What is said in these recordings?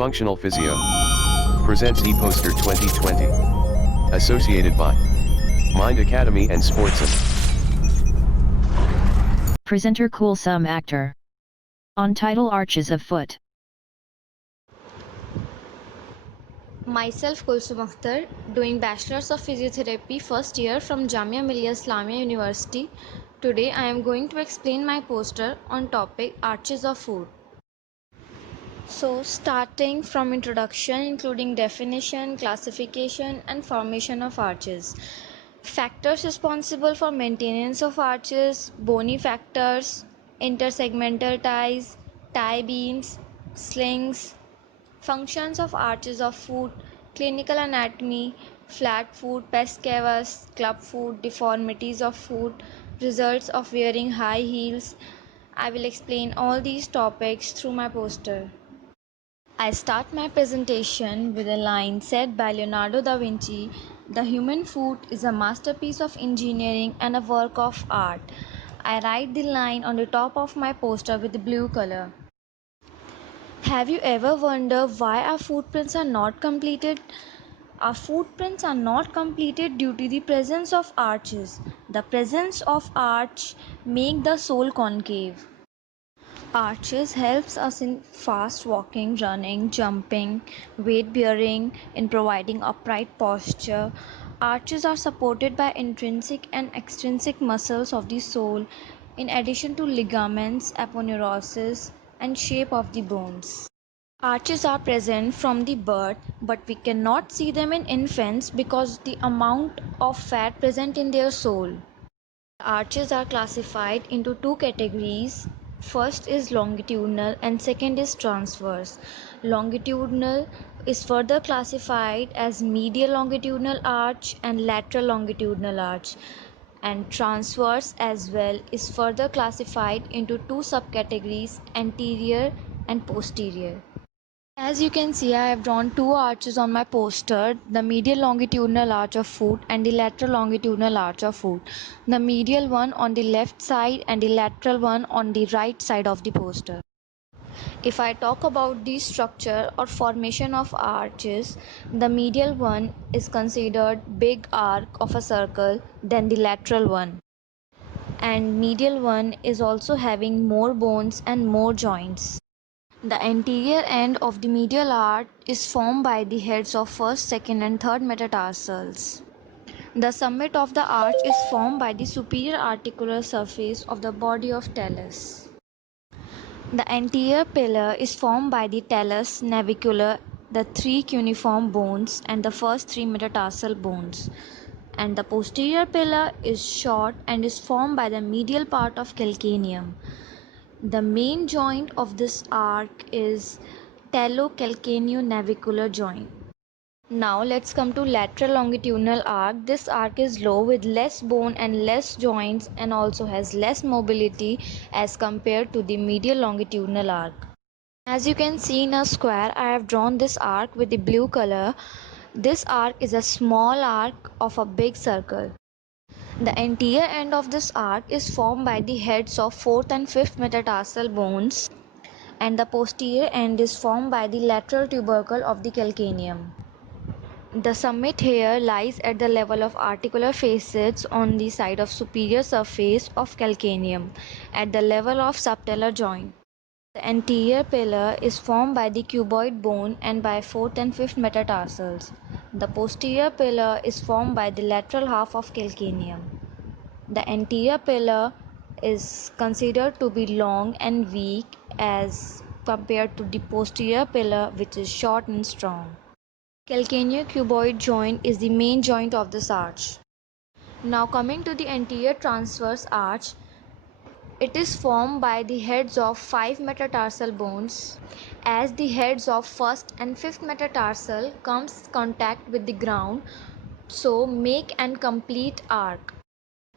Functional Physio presents ePoster 2020. Associated by Mind Academy and Sportson. Presenter Kulsum Actor. On title Arches of Foot. Myself Kulsum Akhtar, doing Bachelor's of Physiotherapy first year from Jamia Millia Islamia University. Today I am going to explain my poster on topic Arches of Foot. So starting from introduction including definition, classification and formation of arches. Factors responsible for maintenance of arches, bony factors, intersegmental ties, tie beams, slings. Functions of arches of foot, clinical anatomy, flat foot, pes cavus, club foot, deformities of foot, results of wearing high heels. I will explain all these topics through my poster. I start my presentation with a line said by Leonardo da Vinci: "The human foot is a masterpiece of engineering and a work of art." I write the line on the top of my poster with the blue color. Have you ever wondered why our footprints are not completed? Our footprints are not completed due to the presence of arches. The presence of arch make the sole concave. Arches helps us in fast walking, running, jumping, weight bearing, in providing upright posture. Arches are supported by intrinsic and extrinsic muscles of the sole, in addition to ligaments, aponeurosis, and shape of the bones. Arches are present from the birth, but we cannot see them in infants because the amount of fat present in their sole. Arches are classified into two categories. First is longitudinal and second is transverse. Longitudinal is further classified as medial longitudinal arch and lateral longitudinal arch, and transverse as well is further classified into two subcategories, anterior and posterior. As you can see, I have drawn two arches on my poster, the medial longitudinal arch of foot and the lateral longitudinal arch of foot. The medial one on the left side and the lateral one on the right side of the poster. If I talk about the structure or formation of arches, the medial one is considered big arc of a circle than the lateral one. And medial one is also having more bones and more joints. The anterior end of the medial arch is formed by the heads of first, second and third metatarsals. The summit of the arch is formed by the superior articular surface of the body of talus. The anterior pillar is formed by the talus, navicular, the three cuneiform bones and the first three metatarsal bones. And the posterior pillar is short and is formed by the medial part of calcaneum. The main joint of this arc is talocalcaneo-navicular joint. Now let's come to lateral longitudinal arc. This arc is low with less bone and less joints and also has less mobility as compared to the medial longitudinal arc. As you can see in a square, I have drawn this arc with the blue color. This arc is a small arc of a big circle. The anterior end of this arc is formed by the heads of fourth and fifth metatarsal bones, and the posterior end is formed by the lateral tubercle of the calcaneum. The summit here lies at the level of articular facets on the side of superior surface of calcaneum, at the level of subtalar joint. The anterior pillar is formed by the cuboid bone and by fourth and fifth metatarsals. The posterior pillar is formed by the lateral half of calcaneum. The anterior pillar is considered to be long and weak as compared to the posterior pillar, which is short and strong. Calcaneo-cuboid joint is the main joint of this arch. Now coming to the anterior transverse arch, it is formed by the heads of 5 metatarsal bones. As the heads of first and fifth metatarsal comes contact with the ground, so make an complete arc.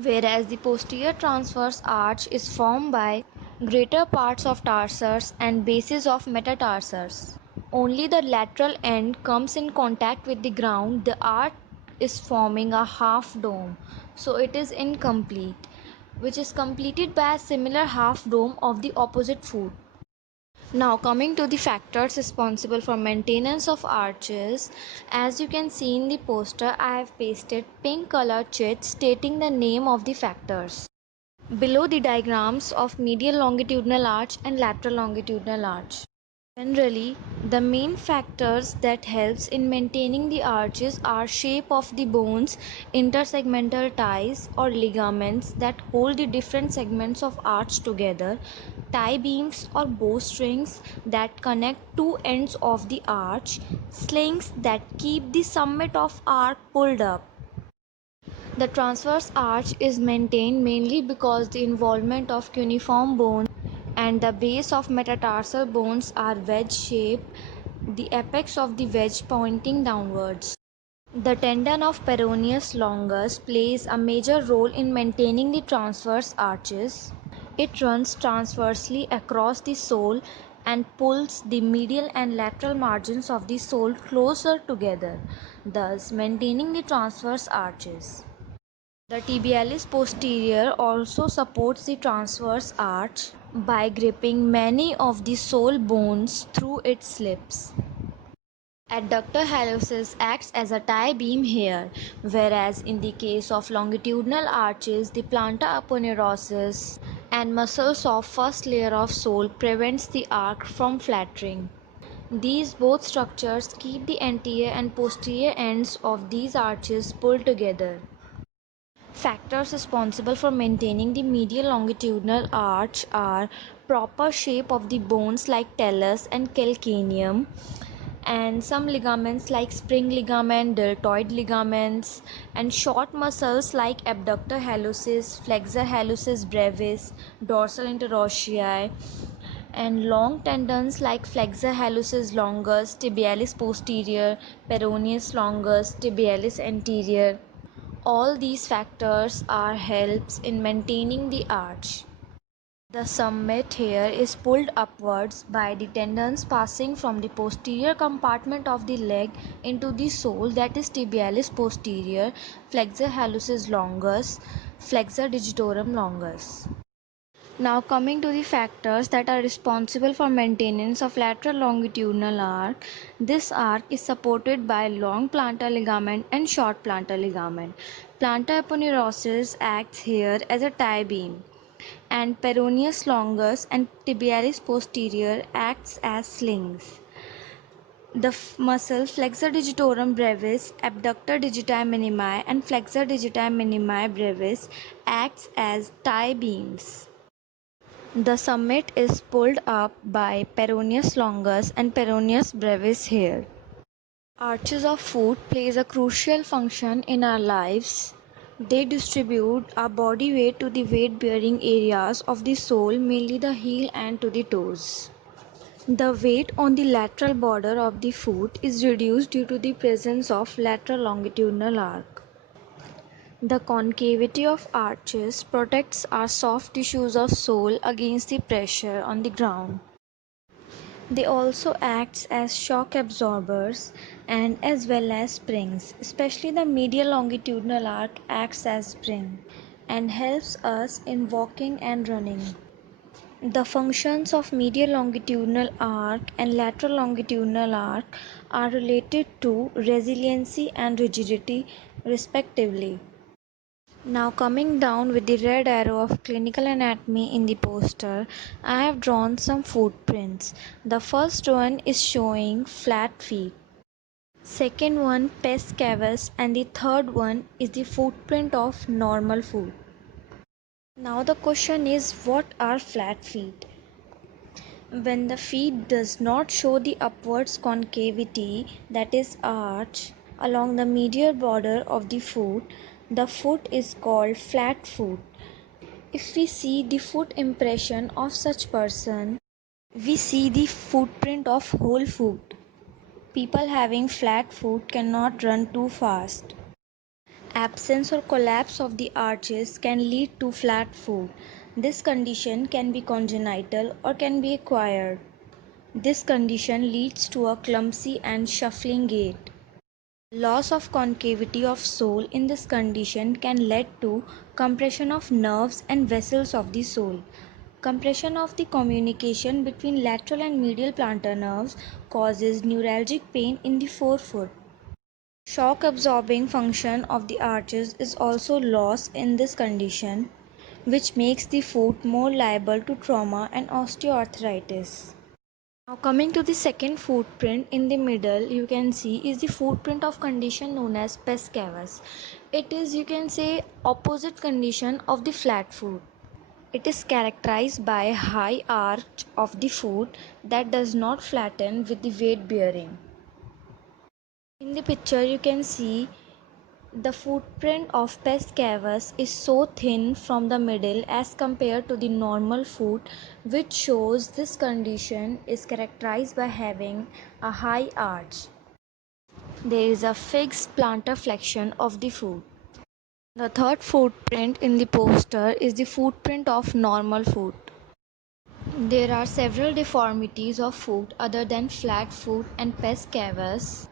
Whereas the posterior transverse arch is formed by greater parts of tarsus and bases of metatarsals. Only the lateral end comes in contact with the ground. The arch is forming a half dome, so it is incomplete, which is completed by a similar half dome of the opposite foot. Now coming to the factors responsible for maintenance of arches, as you can see in the poster, I have pasted pink colored sheets stating the name of the factors. Below the diagrams of medial longitudinal arch and lateral longitudinal arch. Generally, the main factors that helps in maintaining the arches are shape of the bones, intersegmental ties or ligaments that hold the different segments of arch together, tie beams or bowstrings that connect two ends of the arch, slings that keep the summit of arch pulled up. The transverse arch is maintained mainly because the involvement of cuneiform bone and the base of metatarsal bones are wedge shaped, the apex of the wedge pointing downwards. The tendon of peroneus longus plays a major role in maintaining the transverse arches. It runs transversely across the sole and pulls the medial and lateral margins of the sole closer together, thus maintaining the transverse arches. The tibialis posterior also supports the transverse arch by gripping many of the sole bones through its slips. Adductor hallucis acts as a tie beam here, whereas in the case of longitudinal arches, the plantar aponeurosis and muscles of first layer of sole prevents the arch from flattering. These both structures keep the anterior and posterior ends of these arches pulled together. Factors responsible for maintaining the medial longitudinal arch are proper shape of the bones like talus and calcaneum, and some ligaments like spring ligament, deltoid ligaments, and short muscles like abductor hallucis, flexor hallucis brevis, dorsal interossei, and long tendons like flexor hallucis longus, tibialis posterior, peroneus longus, tibialis anterior. All these factors are helps in maintaining the arch. The summit here is pulled upwards by the tendons passing from the posterior compartment of the leg into the sole, that is tibialis posterior, flexor hallucis longus, flexor digitorum longus. Now coming to the factors that are responsible for maintenance of lateral longitudinal arc. This arc is supported by long plantar ligament and short plantar ligament. Plantar aponeurosis acts here as a tie beam, and peroneus longus and tibialis posterior acts as slings. The muscle flexor digitorum brevis, abductor digiti minimi and flexor digiti minimi brevis acts as tie beams. The summit is pulled up by peroneus longus and peroneus brevis here. Arches of foot plays a crucial function in our lives. They distribute our body weight to the weight bearing areas of the sole, mainly the heel and to the toes. The weight on the lateral border of the foot is reduced due to the presence of lateral longitudinal arc. The concavity of arches protects our soft tissues of sole against the pressure on the ground. They also act as shock absorbers and as well as springs, especially the medial longitudinal arc acts as spring and helps us in walking and running. The functions of medial longitudinal arc and lateral longitudinal arc are related to resiliency and rigidity respectively. Now coming down with the red arrow of clinical anatomy in the poster, I have drawn some footprints. The first one is showing flat feet. Second one pes cavus, and the third one is the footprint of normal foot. Now the question is, what are flat feet? When the feet does not show the upwards concavity, that is arch, along the medial border of the foot is called flat foot. If we see the foot impression of such person, we see the footprint of whole foot. People having flat foot cannot run too fast. Absence or collapse of the arches can lead to flat foot. This condition can be congenital or can be acquired. This condition leads to a clumsy and shuffling gait. Loss of concavity of sole in this condition can lead to compression of nerves and vessels of the sole. Compression of the communication between lateral and medial plantar nerves causes neuralgic pain in the forefoot. Shock absorbing function of the arches is also lost in this condition, which makes the foot more liable to trauma and osteoarthritis. Now coming to the second footprint in the middle, you can see is the footprint of condition known as pes cavus. It is, you can say, opposite condition of the flat foot. It is characterized by a high arch of the foot that does not flatten with the weight bearing. In the picture you can see the footprint of pes cavus is so thin from the middle as compared to the normal foot, which shows this condition is characterized by having a high arch. There is a fixed plantar flexion of the foot. The third footprint in the poster is the footprint of normal foot. There are several deformities of foot other than flat foot and pes cavus,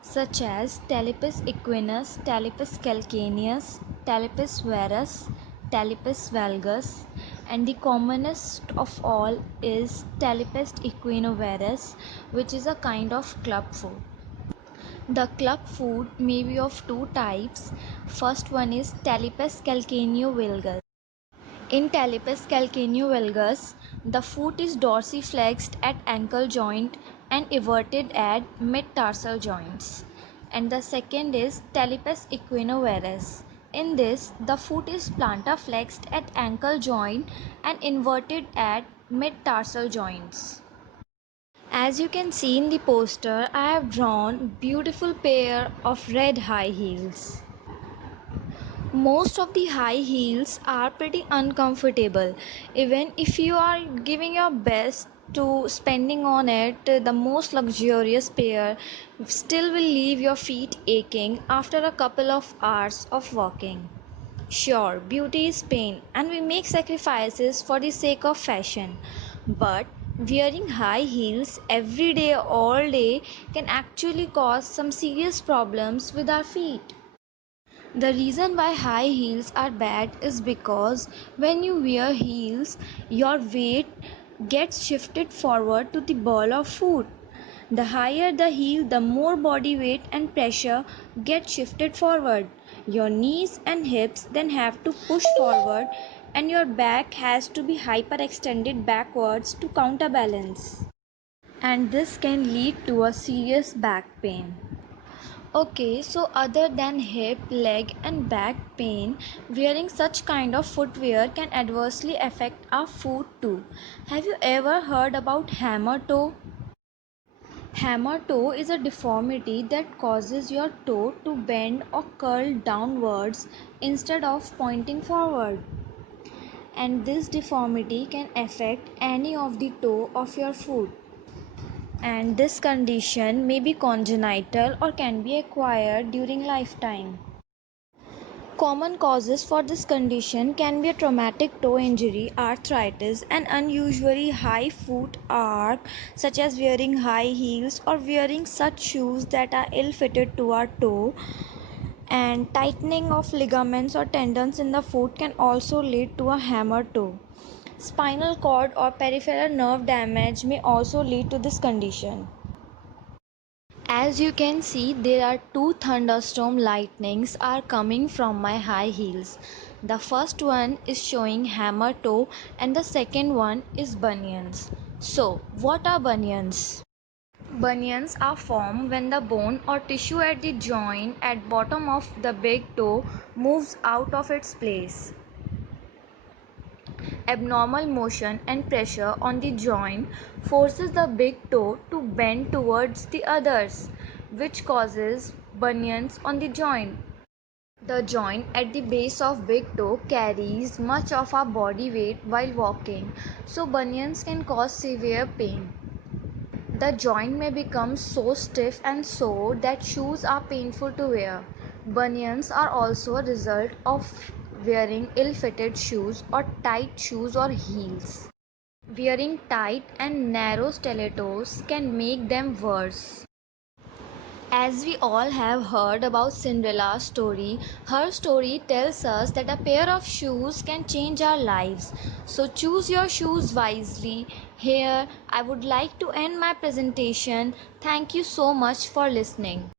such as talipes equinus, talipes calcaneus, talipes varus, talipes valgus, and the commonest of all is talipes equinovarus, which is a kind of club foot. The club foot may be of two types. First one is talipes calcaneo valgus. In Talipes calcaneo valgus, the foot is dorsiflexed at ankle joint and everted at mid-tarsal joints. And the second is Talipes equinovarus. In this, the foot is plantar flexed at ankle joint and inverted at mid-tarsal joints. As you can see in the poster, I have drawn beautiful pair of red high heels. Most of the high heels are pretty uncomfortable. Even if you are giving your best to spending on it, the most luxurious pair still will leave your feet aching after a couple of hours of walking. Sure, beauty is pain and we make sacrifices for the sake of fashion, but wearing high heels every day all day can actually cause some serious problems with our feet. The reason why high heels are bad is because when you wear heels, your weight gets shifted forward to the ball of foot. The higher the heel, the more body weight and pressure get shifted forward. Your knees and hips then have to push forward and your back has to be hyperextended backwards to counterbalance. And this can lead to a serious back pain. Okay, so other than hip, leg and back pain, wearing such kind of footwear can adversely affect our foot too. Have you ever heard about hammer toe? Hammer toe is a deformity that causes your toe to bend or curl downwards instead of pointing forward. And this deformity can affect any of the toe of your foot. And this condition may be congenital or can be acquired during lifetime. Common causes for this condition can be a traumatic toe injury, arthritis, an unusually high foot arc, such as wearing high heels or wearing such shoes that are ill fitted to our toe, and tightening of ligaments or tendons in the foot can also lead to a hammer toe. Spinal cord or peripheral nerve damage may also lead to this condition. As you can see, there are two thunderstorm lightnings are coming from my high heels. The first one is showing hammer toe and the second one is bunions. So, what are bunions? Bunions are formed when the bone or tissue at the joint at bottom of the big toe moves out of its place. Abnormal motion and pressure on the joint forces the big toe to bend towards the others, which causes bunions on the joint. The joint at the base of big toe carries much of our body weight while walking, so bunions can cause severe pain. The joint may become so stiff and sore that shoes are painful to wear. Bunions are also a result of wearing ill-fitted shoes or tight shoes or heels. Wearing tight and narrow stilettos can make them worse. As we all have heard about Cinderella's story, her story tells us that a pair of shoes can change our lives. So choose your shoes wisely. Here, I would like to end my presentation. Thank you so much for listening.